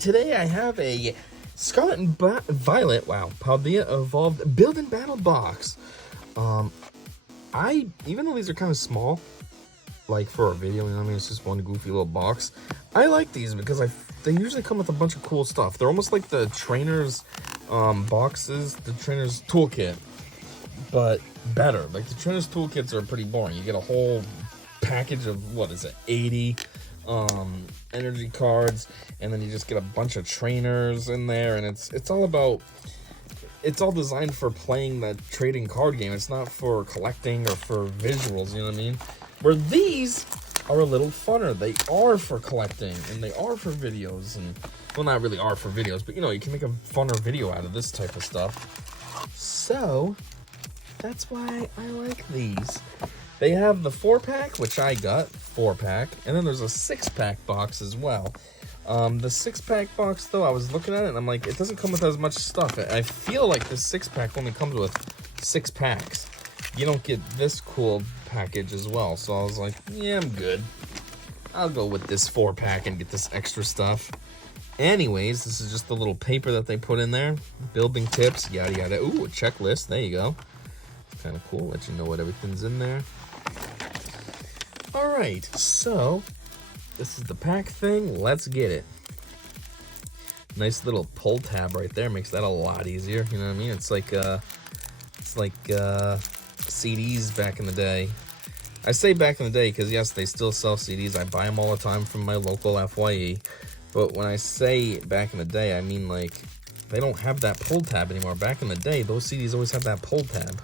today I have a Scarlet and Violet, wow, Paldea Evolved Build and Battle box. Even though these are kind of small, like for a video, you know what I mean, it's just one goofy little box. I like these because they usually come with a bunch of cool stuff. They're almost like the trainer's boxes, the trainer's toolkit, but better. Like the trainer's toolkits are pretty boring. You get a whole package of, what is it, 80 energy cards, and then you just get a bunch of trainers in there, and it's all designed for playing that trading card game. It's not for collecting or for visuals, you know what I mean? Where these are a little funner. They are for collecting, and they are for videos, and, well, not really are for videos, but, you know, you can make a funner video out of this type of stuff. So, that's why I like these. They have the 4-pack, which I got, 4-pack, and then there's a 6-pack box as well. The 6-pack box, though, I was looking at it, and I'm like, it doesn't come with as much stuff. I feel like the 6-pack only comes with 6 packs. You don't get this cool package as well, so I was like, yeah, I'm good. I'll go with this 4-pack and get this extra stuff. Anyways, this is just the little paper that they put in there. Building tips, yada yada. Ooh, a checklist, there you go. Kind of cool, let you know what everything's in there. Alright, so this is the pack thing. Let's get it. Nice little pull tab right there. Makes that a lot easier. You know what I mean? It's like CDs back in the day. I say back in the day because, yes, they still sell CDs. I buy them all the time from my local FYE. But when I say back in the day, I mean, like, they don't have that pull tab anymore. Back in the day, those CDs always have that pull tab.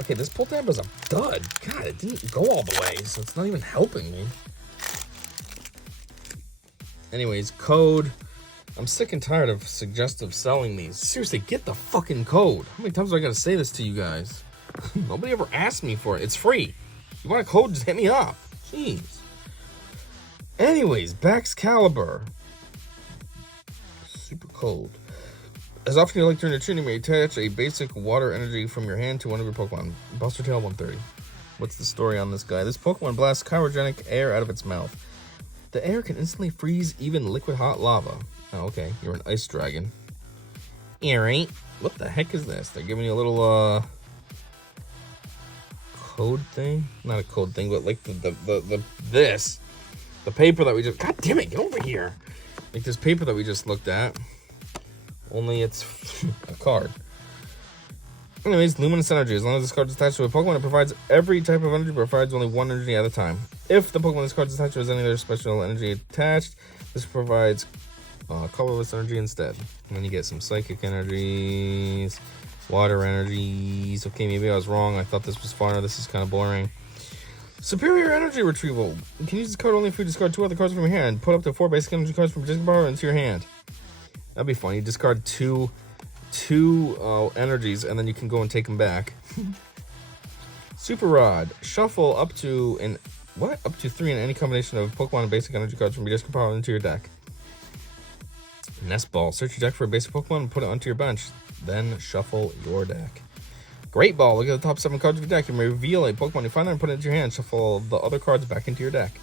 Okay, this pull tab was a dud. God, it didn't go all the way, so it's not even helping me. Anyways, code. I'm sick and tired of suggestive selling these. Seriously, get the fucking code. How many times do I gotta say this to you guys? Nobody ever asked me for it. It's free. You want a code, just hit me up. Jeez. Anyways, Bax Caliber. Super cold. As often as you like during your training, you may attach a basic water energy from your hand to one of your Pokemon. Buster Tail 130. What's the story on this guy? This Pokemon blasts cryogenic air out of its mouth. The air can instantly freeze even liquid hot lava. Oh, okay. You're an ice dragon. Alright. What the heck is this? They're giving you a little, code thing? Not a code thing, but like this. The paper that we just... God damn it, get over here. Like this paper that we just looked at. Only it's a card. Anyways, luminous energy. As long as this card is attached to a Pokemon, it provides every type of energy, but provides only one energy at a time. If the Pokemon this card is attached to has any other special energy attached, this provides colorless energy instead. And then you get some psychic energies, water energies. Okay, maybe I was wrong. I thought this was funner. This is kind of boring. Superior energy retrieval. You can use this card only if you discard 2 other cards from your hand. Put up to 4 basic energy cards from your discard pile into your hand. That'd be fun. You discard two energies, and then you can go and take them back. Super Rod. Shuffle up to 3 in any combination of Pokemon and basic energy cards from your discard pile into your deck. Nest Ball. Search your deck for a basic Pokemon and put it onto your bench. Then shuffle your deck. Great Ball. Look at the top 7 cards of your deck. You may reveal a Pokemon you find and put it into your hand. Shuffle the other cards back into your deck.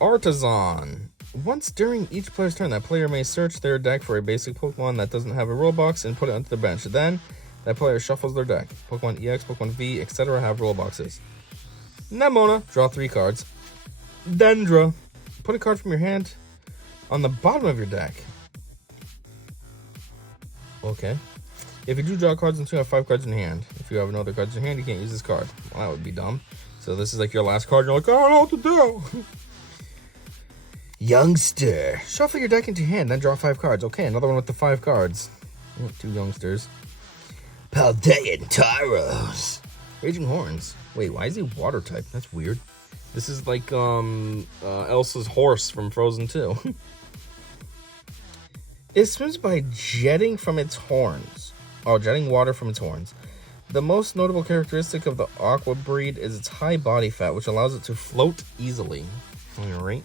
Artisan. Once during each player's turn, that player may search their deck for a basic Pokemon that doesn't have a rule box and put it onto the bench. Then, that player shuffles their deck. Pokemon EX, Pokemon V, etc. have rule boxes. Nemona. Draw 3 cards. Dendra. Put a card from your hand on the bottom of your deck. Okay. If you do draw cards and you have 5 cards in your hand. If you have no other cards in your hand, you can't use this card. Well, that would be dumb. So this is like your last card. You're like, I don't know what to do. Youngster. Shuffle your deck into your hand, then draw 5 cards. Okay, another one with the 5 cards. 2 youngsters. Paldea and Tyros. Raging Horns. Wait, why is he water type? That's weird. This is like Elsa's horse from Frozen 2. It swims by jetting from its horns. Oh, jetting water from its horns. The most notable characteristic of the aqua breed is its high body fat, which allows it to float easily. Alright.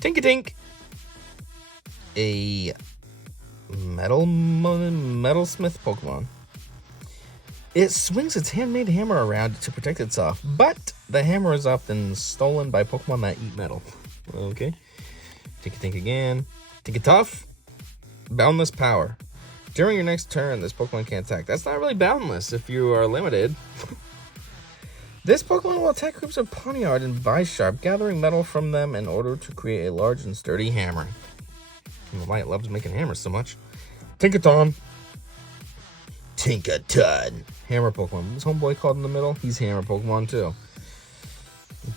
Tink-a-tink. A metalsmith Pokemon. It swings its handmade hammer around to protect itself, but the hammer is often stolen by Pokemon that eat metal. Okay. Think again. Think tough. Boundless power. During your next turn, this Pokemon can't attack. That's not really boundless if you are limited. This Pokemon will attack groups of Pawniard and Bisharp, gathering metal from them in order to create a large and sturdy hammer. I don't know why it loves making hammers so much. Tinkaton. Tinkaton. Hammer Pokemon. This homeboy called in the middle, he's Hammer Pokemon too.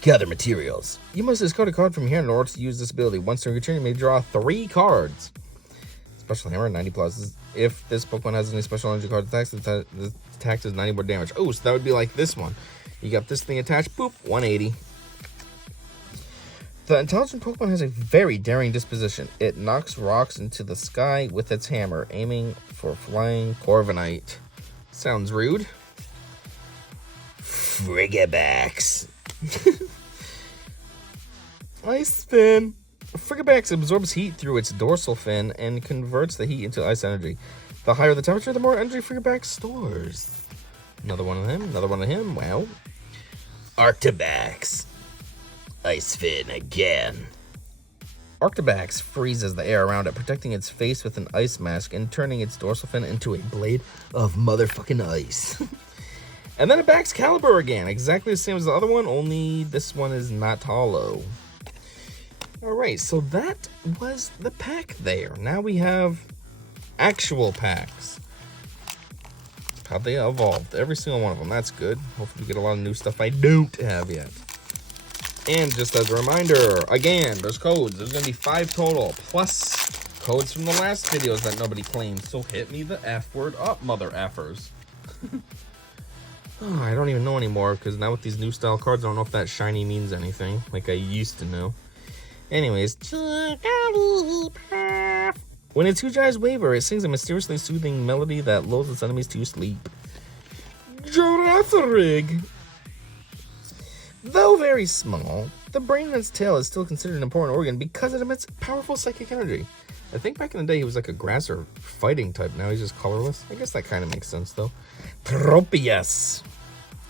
Gather materials. You must discard a card from here in order to use this ability. Once during your turn, you may draw 3 cards. Special Hammer, 90 plus. If this Pokemon has any special energy card attacks, the attack does 90 more damage. Oh, so that would be like this one. You got this thing attached, boop, 180. The intelligent Pokemon has a very daring disposition. It knocks rocks into the sky with its hammer, aiming for flying Corviknight. Sounds rude. Frigibax. Ice Fin. Frigibax absorbs heat through its dorsal fin and converts the heat into ice energy. The higher the temperature, the more energy Frigibax stores. Another one of him, another one of him. Wow. Arctibax. Ice Fin again. Arctibax freezes the air around it, protecting its face with an ice mask and turning its dorsal fin into a blade of motherfucking ice. And then it backs Caliber again, exactly the same as the other one, only this one is not hollow. Alright, so that was the pack there. Now we have actual packs. How they evolved, every single one of them, that's good. Hopefully we get a lot of new stuff I don't have yet. And just as a reminder, again, there's codes. There's going to be 5 total, plus codes from the last videos that nobody claimed. So hit me the F word up, mother effers. Oh, I don't even know anymore, because now with these new style cards, I don't know if that shiny means anything, like I used to know. Anyways, when its huge eyes waver, it sings a mysteriously soothing melody that lulls its enemies to sleep. Girafarig. Though very small, the brain in its tail is still considered an important organ because it emits powerful psychic energy. I think back in the day he was like a grass or fighting type. Now he's just colorless. I guess that kind of makes sense though. Tropius.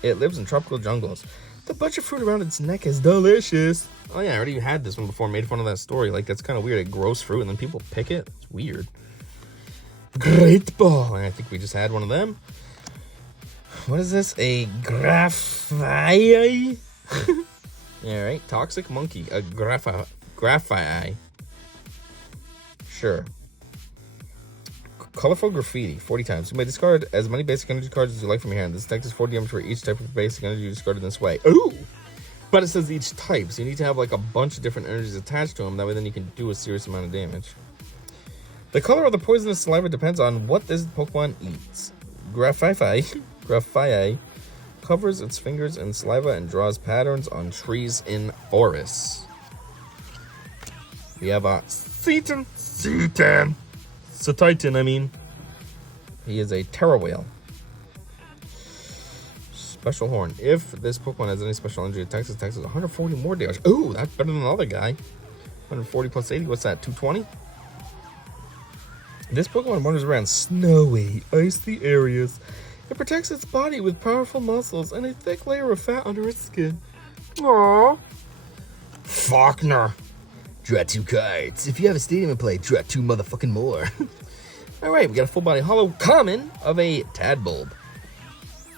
It lives in tropical jungles. The bunch of fruit around its neck is delicious. Oh yeah, I already had this one before. Made fun of that story. Like that's kind of weird. It grows fruit and then people pick it. It's weird. Great Ball. And I think we just had one of them. What is this? A Graphii? Alright, Toxic Monkey. A Graphii. Sure. Colorful Graffiti, 40 times. You may discard as many basic energy cards as you like from your hand. This deck is 4 damage for each type of basic energy you discarded in this way. Ooh! But it says each type, so you need to have like a bunch of different energies attached to them. That way then you can do a serious amount of damage. The color of the poisonous saliva depends on what this Pokemon eats. Graphii covers its fingers in saliva and draws patterns on trees in forests. We have a Titan, I mean. He is a Terra Whale. Special Horn. If this Pokemon has any special energy attacks, it attacks 140 more damage. Ooh, that's better than the other guy. 140 plus 80, what's that, 220? This Pokemon wanders around snowy, icy areas. It protects its body with powerful muscles and a thick layer of fat under its skin. Aww. Faulkner. Draw 2 cards. If you have a stadium in play, draw 2 motherfucking more. Alright, we got a full body hollow common of a Tadbulb.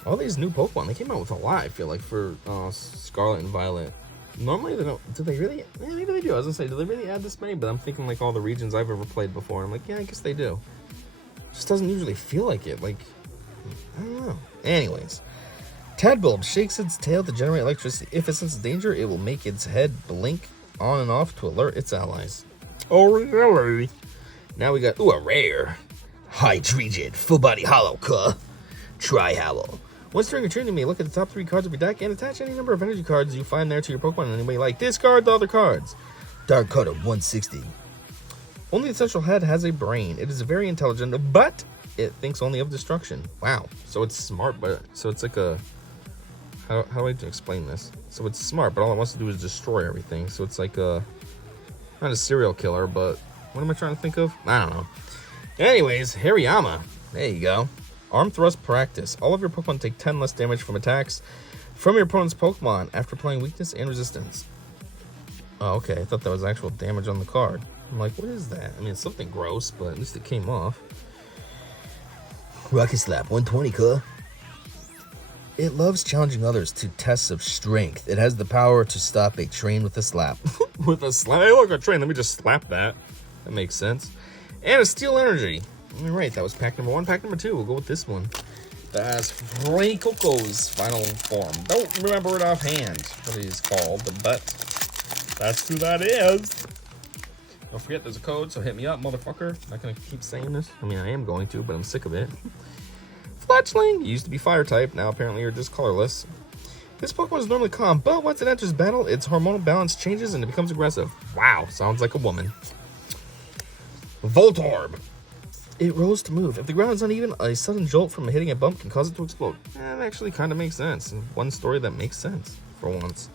All these new Pokemon, they came out with a lot, I feel like, for Scarlet and Violet. Normally they don't, do they really? Yeah, maybe they do. I was gonna say, do they really add this many? But I'm thinking like all the regions I've ever played before. I'm like, yeah, I guess they do. Just doesn't usually feel like it. Like, I don't know. Anyways, Tadbulb shakes its tail to generate electricity. If it senses danger, it will make its head blink on and off to alert its allies. Oh, really? Now we got, ooh, a rare. Hydreigon, full body hollow, Tri-Howl. Once during your turn, you may look at the top 3 cards of your deck and attach any number of energy cards you find there to your Pokemon in any way, like discard the other cards. Dark card of 160. Only the central head has a brain. It is very intelligent, but it thinks only of destruction. Wow. So it's smart, but so it's like a, how do I explain this? So it's smart, but all it wants to do is destroy everything. So it's like a, not a serial killer, but what am I trying to think of? I don't know. Anyways, Hariyama. There you go. Arm Thrust Practice. All of your Pokemon take 10 less damage from attacks from your opponent's Pokemon after playing Weakness and Resistance. Oh, okay. I thought that was actual damage on the card. I'm like, what is that? I mean, it's something gross, but at least it came off. Rocket Slap, 120, cuh. It loves challenging others to tests of strength. It has the power to stop a train with a slap. With a slap? Hey, look, a train. Let me just slap that. That makes sense. And a Steel Energy. All right, that was pack number 1. Pack number 2, we'll go with this one. That's Frey Coco's final form. Don't remember it offhand what he's called, but that's who that is. Don't forget, there's a code, so hit me up, motherfucker. Not gonna keep saying this. I mean, I am going to, but I'm sick of it. Fletchling used to be fire type. Now apparently you're just colorless. This Pokemon is normally calm, but once it enters battle, its hormonal balance changes and it becomes aggressive. Wow, sounds like a woman. Voltorb. It rolls to move. If the ground is uneven, a sudden jolt from hitting a bump can cause it to explode. That actually kind of makes sense. One story that makes sense for once.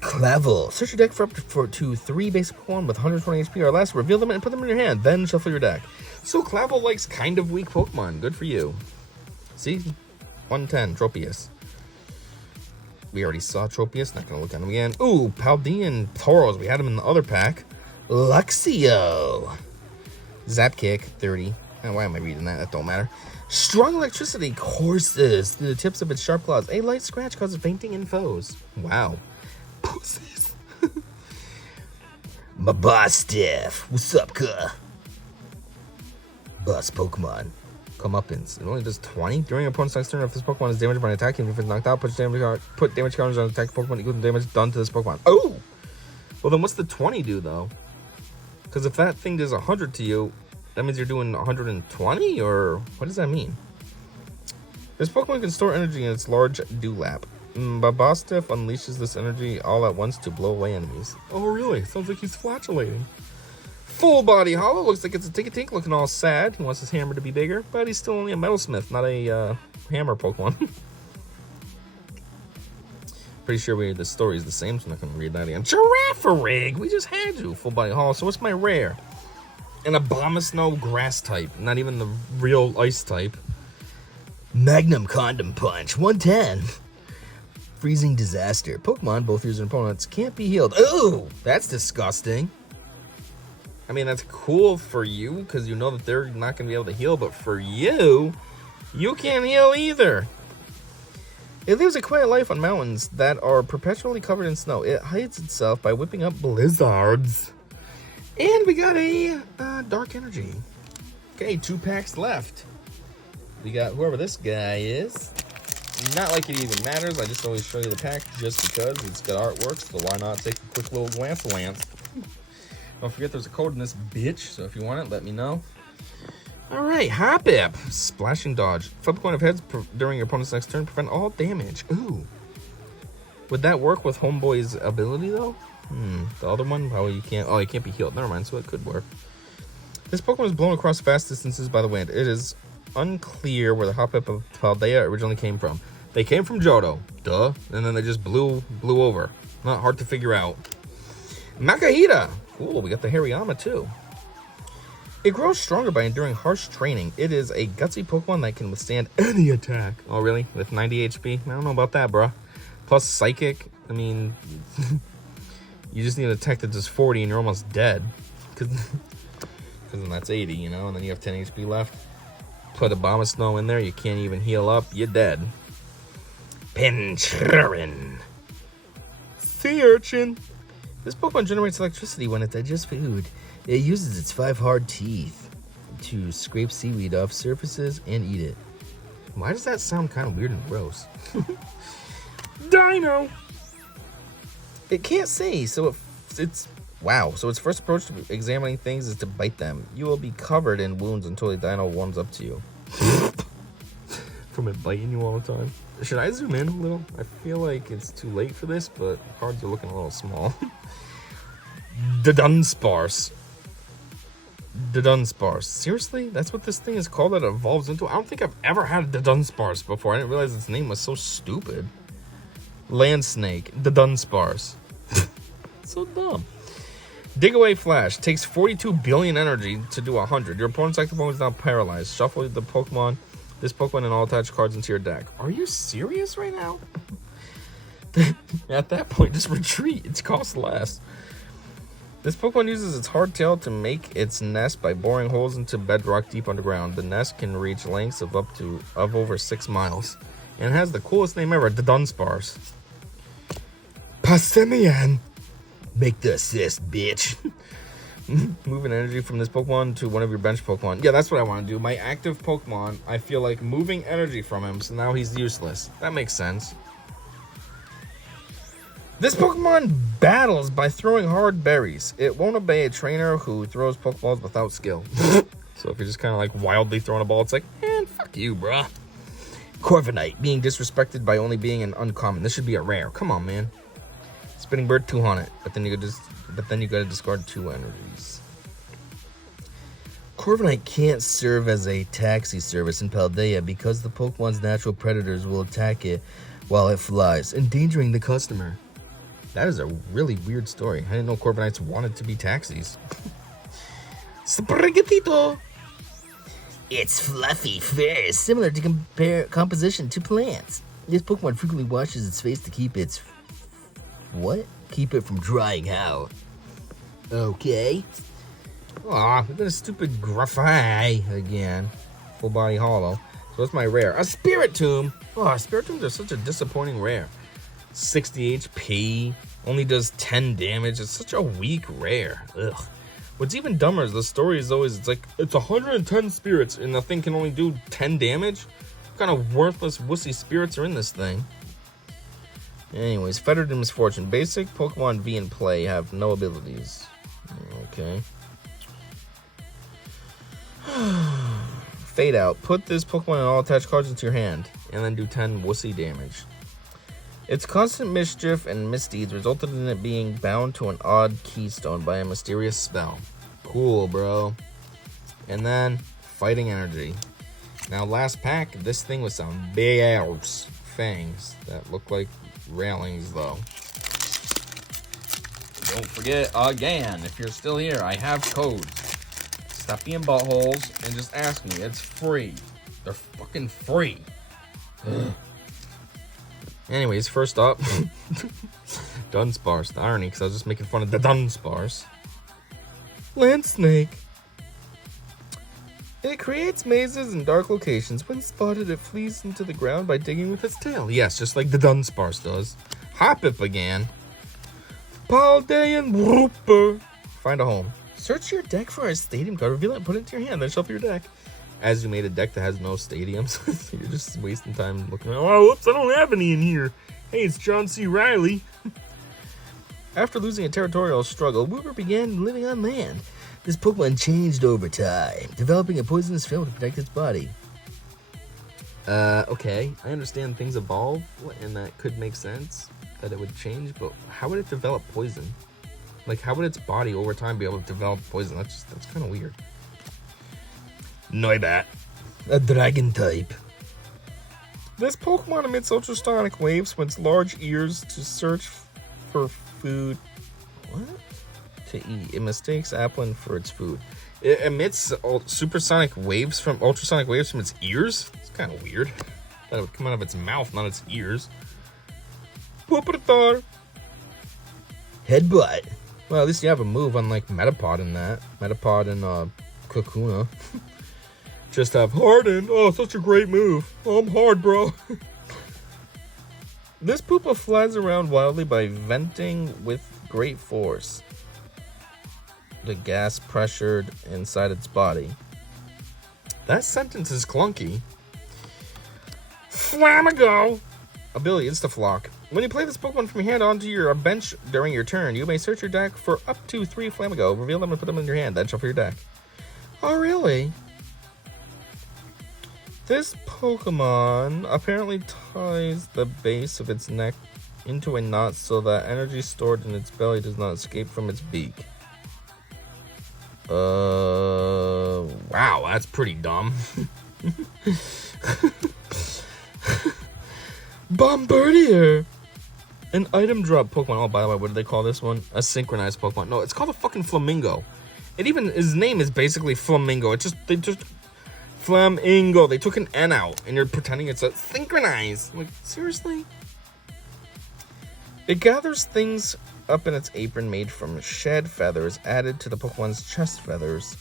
Clavel. Search your deck for up to 3 basic Pokemon with 120 HP or less. Reveal them and put them in your hand. Then shuffle your deck. So Clavel likes kind of weak Pokemon. Good for you. See? 110. Tropius. We already saw Tropius. Not going to look at him again. Ooh, Paldea and Tauros. We had him in the other pack. Luxio. Zap Kick, 30. Oh, why am I reading that? That don't matter. Strong Electricity courses through the tips of its sharp claws. A light scratch causes fainting in foes. Wow. Pussies. My boss Steph. What's up, cuh? Boss Pokemon. Comeuppance. It only does 20 during an opponent's next turn. If this Pokemon is damaged by an attack, if it's knocked out, put damage counters on attack Pokemon equal to damage done to this Pokemon. Oh! Well, then what's the 20 do, though? Because if that thing does 100 to you, that means you're doing 120? Or what does that mean? This Pokemon can store energy in its large dewlap. Babostif unleashes this energy all at once to blow away enemies. Oh, really? Sounds like he's flatulating. Full Body Hollow looks like it's a Tinkatink looking all sad. He wants his hammer to be bigger, but he's still only a Metalsmith, not a hammer Pokemon. Pretty sure the story is the same, so I'm not going to read that again. Girafarig! We just had you. Full Body Hollow. So what's my rare? An Abomasnow grass type. Not even the real ice type. Magnum Condom Punch. 110. Freezing Disaster. Pokemon, both yours and opponents, can't be healed. Ooh! That's disgusting. I mean, that's cool for you, because you know that they're not going to be able to heal, but for you, you can't heal either. It lives a quiet life on mountains that are perpetually covered in snow. It hides itself by whipping up blizzards. And we got a Dark Energy. Okay, 2 packs left. We got whoever this guy is. Not like it even matters. I just always show you the pack just because it's got artwork. So why not take a quick little glance? Don't forget there's a code in this bitch. So if you want it, let me know. Alright, Hoppip. Splashing Dodge. Flip a coin of heads during your opponent's next turn. Prevent all damage. Ooh. Would that work with Homeboy's ability, though? The other one? Oh, you can't. Oh, it can't be healed. Never mind, so it could work. This Pokemon is blown across vast distances by the wind. It is unclear where the Hoppip of Paldea originally came from. They came from Johto. Duh. And then they just blew over. Not hard to figure out. Makahita. Cool, we got the Hariyama, too. It grows stronger by enduring harsh training. It is a gutsy Pokemon that can withstand any attack. Oh, really? With 90 HP? I don't know about that, bro. Plus Psychic. I mean, you just need an attack that does 40 and you're almost dead. Because then that's 80, you know? And then you have 10 HP left. Put Abomasnow in there, you can't even heal up. You're dead. Pinchurin. Sea Urchin. This Pokemon generates electricity when it digests food. It uses its 5 hard teeth to scrape seaweed off surfaces and eat it. Why does that sound kind of weird and gross? Dino! It can't see, so it's... Wow, so its first approach to examining things is to bite them. You will be covered in wounds until the dino warms up to you. From it biting you all the time. Should I zoom in a little? I feel like it's too late for this, but the cards are looking a little small. The Dunsparce. Seriously? That's what this thing is called that it evolves into? I don't think I've ever had the Dunsparce before. I didn't realize its name was so stupid. Land Snake. The Dunsparce. So dumb. Dig Away Flash. Takes 42 billion energy to do 100. Your opponent's active Pokemon is now paralyzed. Shuffle the Pokemon, this Pokemon and all attached cards into your deck. Are you serious right now? At that point, just retreat. It's cost less. This Pokemon uses its hardtail to make its nest by boring holes into bedrock deep underground. The nest can reach lengths of over 6 miles. And it has the coolest name ever, the Dunsparce. Passimian. Make the assist, bitch. Moving energy from this Pokemon to one of your bench Pokemon. Yeah, that's what I want to do. My active Pokemon, I feel like moving energy from him, so now he's useless. That makes sense. This Pokemon battles by throwing hard berries. It won't obey a trainer who throws Pokeballs without skill. So if you're just kind of like wildly throwing a ball, it's like, man, fuck you, bruh. Corviknight, being disrespected by only being an uncommon. This should be a rare. Come on, man. Spinning Bird, 200. But then you gotta discard 2 energies. Corviknight can't serve as a taxi service in Paldea because the Pokemon's natural predators will attack it while it flies, endangering the customer. That is a really weird story. I didn't know Corviknights wanted to be taxis. Spaghettito. Its fluffy fur is similar to composition to plants. This Pokemon frequently washes its face to keep its... What? Keep it from drying out. Okay. Aw, we got a stupid Gruffy again. Full body hollow. So that's my rare. A Spiritomb. Oh, Spiritombs are such a disappointing rare. 60 HP. Only does 10 damage. It's such a weak rare. Ugh. What's even dumber is the story is always, it's like, it's 110 spirits and the thing can only do 10 damage? What kind of worthless wussy spirits are in this thing? Anyways, Fettered in Misfortune. Basic Pokemon V in play have no abilities. Okay. Fade Out. Put this Pokemon and all attached cards into your hand, and then do 10 wussy damage. Its constant mischief and misdeeds resulted in it being bound to an odd keystone by a mysterious spell. Cool, bro. And then, Fighting Energy. Now, last pack, this thing with some big ass fangs that look like railings, though. Don't forget, again, if you're still here, I have codes. Stop being buttholes and just ask me. It's free. They're fucking free. Anyways, first up, Dunsparce. The irony, because I was just making fun of the Dunsparce. Land Snake. It creates mazes in dark locations. When spotted, it flees into the ground by digging with its tail. Yes, just like the Dunsparce does. Hoppip again. Paldea Whooper. Find a home. Search your deck for a stadium card. Reveal it and put it into your hand. Then shuffle your deck. As you made a deck that has no stadiums, you're just wasting time looking around. Oh, whoops, I don't have any in here. Hey, it's John C. Reilly. After losing a territorial struggle, Whooper began living on land. This Pokemon changed over time, developing a poisonous film to protect its body. Okay, I understand things evolve, and that could make sense, that it would change, but how would it develop poison? Like, how would its body over time be able to develop poison? That's kind of weird. Noibat, a dragon type. This Pokemon emits ultrasonic waves from its large ears to search for food. What? To eat. It mistakes Applin for its food. It emits ultrasonic waves from its ears? It's kind of weird. Thought it would come out of its mouth, not its ears. Pupitar. Headbutt. Well, at least you have a move, unlike Metapod in that. Metapod and Kakuna. Just have Harden. Oh, such a great move. Oh, I'm hard, bro. This Poopa flies around wildly by venting with great force. The gas pressured inside its body. That sentence is clunky. Flamigo. Ability Instaflock. When you play this Pokemon from your hand onto your bench during your turn, you may search your deck for up to 3 Flamigo. Reveal them and put them in your hand, then shuffle your deck. Oh, really? This Pokemon apparently ties the base of its neck into a knot so that energy stored in its belly does not escape from its beak. Wow, that's pretty dumb. Bombardier! An item drop Pokemon. Oh, by the way, what do they call this one? A synchronized Pokemon. No, it's called a fucking Flamingo. His name is basically Flamingo. They just Flamingo. They took an N out, and you're pretending it's a synchronized. Like, seriously? It gathers things up in its apron made from shed feathers added to the Pokemon's chest feathers,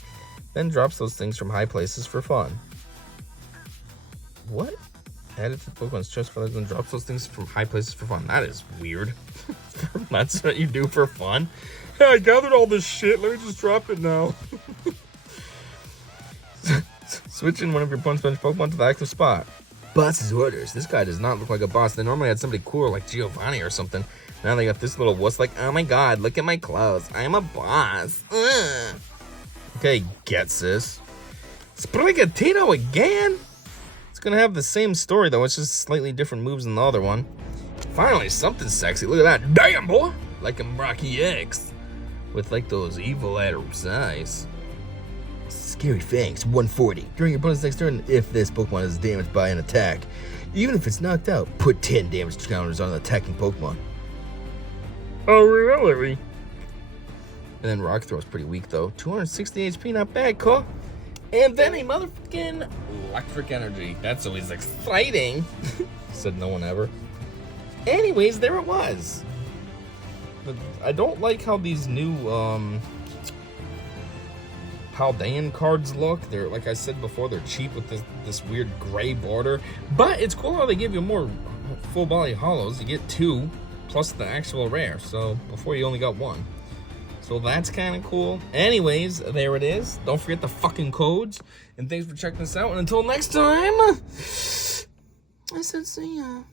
then drops those things from high places for fun. What? Added to the Pokemon's chest feathers and drops those things from high places for fun. That is weird. That's what you do for fun? Yeah, I gathered all this shit. Let me just drop it now. Switch in one of your Punch Punch Pokemon to the active spot. Boss's orders. This guy does not look like a boss. They normally had somebody cooler like Giovanni or something. Now they got this little wuss like, oh my god, look at my clothes. I'm a boss. Ugh. Okay, get sis. Sprigatito again? It's gonna have the same story though. It's just slightly different moves than the other one. Finally, something sexy. Look at that. Damn, boy. Like a Rocky X. With like those evil Adam's eyes. Scary Fangs, 140. During your opponent's next turn, if this Pokemon is damaged by an attack, even if it's knocked out, put 10 damage counters on an attacking Pokemon. Oh, really? And then Rock Throw is pretty weak, though. 260 HP, not bad, cool. And then a motherfucking Electric Energy. That's always exciting. Said no one ever. Anyways, there it was. But I don't like how these new, Paldean cards look. They're, like I said before, they're cheap with this weird gray border. But it's cool how they give you more full body holos. You get 2 plus the actual rare. So before you only got 1. So that's kind of cool. Anyways, there it is. Don't forget the fucking codes. And thanks for checking this out. And until next time, I said see ya.